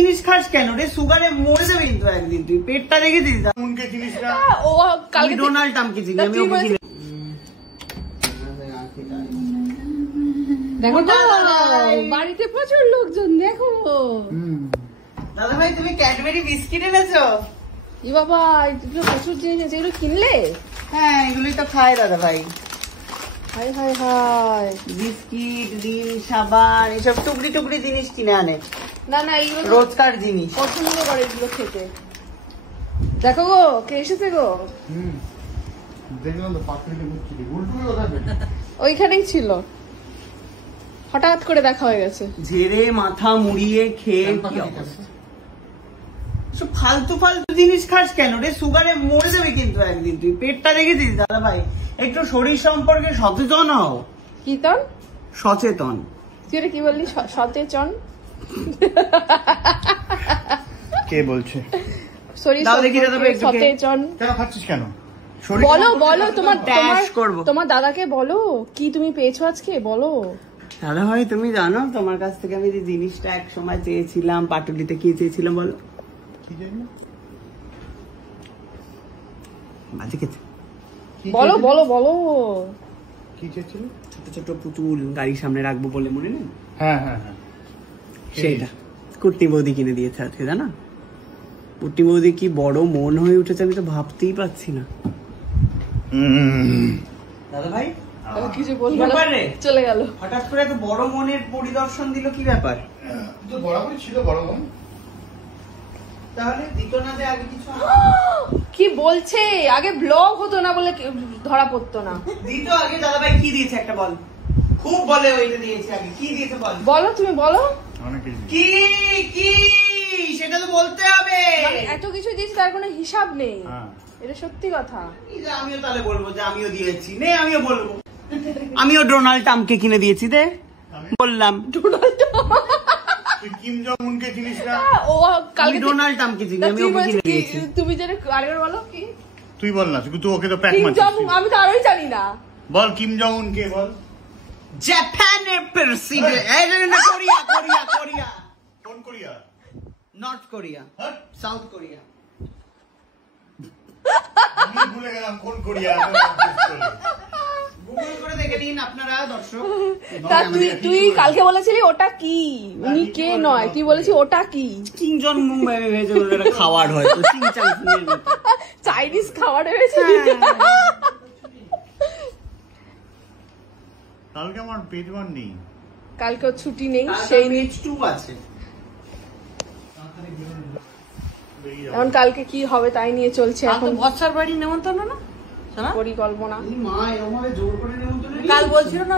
জিনিস খাস কেন রে? সুগারে মরে যাবে কিন্তু একদিন। তুই পেটটা দেখেছিস? উনকে জিনিসটা ও কালকে ডোনাল্ড ট্রাম্পকে চিনি আমি, ওকে চিনি। দেখো তো বাড়িতে প্রচুর লোকজন। দেখো দাদা ভাই, তুমি ক্যাডবেরি বিস্কিট এনেছো? ই বাবা, এগুলো প্রচুর জিনিস আছে। এগুলো কিনলে? হ্যাঁ, এগুলোই তো খায় দাদা ভাই। হাই হাই হাই, বিস্কিট, ডিম, সাবান, এসব টুকরি টুকরি জিনিস কিনে আনে। না না, এইগুলো রোজকার জিনিস পছন্দ করে এগুলো খেতে। দেখো গো, কে এসেছে গো? দেখলাম তো পাত্রীকে মুখি উল্টো কথা বলে। ওইখানেই ছিল, হঠাৎ করে দেখা হয়ে গেছে। ঝেড়ে মাথা মুড়িয়ে খেয়ে কি অবস্থা। সব ফালতু ফালতু জিনিস খাস কেন রে? সুগারে মরে যাবে কিন্তু একদিন। তুই পেটটা দেখেছিস দাদা ভাই? একটু শরীর সম্পর্কে সচেতন হও। কীর্তন সচেতন। তুই এটা কি বললি? সচেতন কে বলছে? শরীর সচেতন কেন খাচ্ছিস কেন? বলো বলো, তোমার দাদাকে বলো কি তুমি পেয়েছো আজকে, বলো। দাদা ভাই, তুমি জানো তোমার কাছ থেকে আমি যে জিনিসটা এক সময় চেয়েছিলাম, পাটুলিতে কি চেয়েছিলাম বলো? কি জানি বাজে খেতে। বলো বলো বলো, কি চেয়েছিল? ছোট ছোট পুতুল গাড়ির সামনে রাখবো বলে, মনে নেই? হ্যাঁ হ্যাঁ হ্যাঁ, সেটা কুটনি বৌদি কিনে দিয়েছে আজকে, জানো? কুটনি বৌদি কি বড় মন হয়ে উঠেছে, আমি তো ভাবতেই পারছি না। দাদা ভাই, কিছু বলবো না, চলে গেল। হঠাৎ করে এত বড় মনের পরিদর্শন দিল, কি ব্যাপার? তো বরাবরই ছিল বড় মন। তাহলে দিত না যে আগে কিছু? কি বলছে? আগে ব্লগ হতো না বলে ধরা পড়তো না। দিত আগে। দাদা ভাই কি দিয়েছে একটা বল। খুব বলে ওইটা দিয়েছে আগে। কি দিয়েছে বল? বলো, তুমি বলো। কি কি সেটা তো বলতে হবে। এত কিছু দিয়েছি, তার কোনো হিসাব নেই। এটা সত্যি কথা। আমিও তাহলে বলবো যে আমিও দিয়েছি। নে, আমিও বলবো আমিও ডোনাল্ড ট্রাম্পকে কিনে দিয়েছি। দে বললাম, ডোনাল্ড তুই কিম জং উনকে চিনিস না? ও কালকে ডোনাল্ড ট্রাম্পকে চিনি আমি, ওকে কিনে দিয়েছি। তুমি যেন আরেকবার বলো। কি তুই বল না, তুই ওকে তো প্যাক কিম মারছিস। জং, আমি তো আরোই জানি না। বল কিম জং উনকে বল। জাপানের প্রেসিডেন্ট। Korea Korea Korea. কোন Korea? North Korea. South Korea. আমি ভুলে গেলাম কোন কোরিয়া। গুগল করে দেখে নিন আপনারা দর্শক। তা তুই কালকে বলেছিলি ওটা কি, উনি কে নয়, তুই বলেছি ওটা কি? কিং জন মুম্বাই ভেজে ওটা খাবার হয় তো, চিংচাং ফুলের মতো চাইনিজ খাবার হয়েছে। কালকে আমার পেজ ওয়ান নেই, কালকে ছুটি নেই, সেই পেজ 2 আছে। এখন কালকে কি হবে তাই নিয়ে চলছে এখন বৎসর বাড়ি নেমন্তন্ন না পরিকল্পনা। মা এরকম ভাবে জোর করে নেমন্তন্ন কাল বলছিল না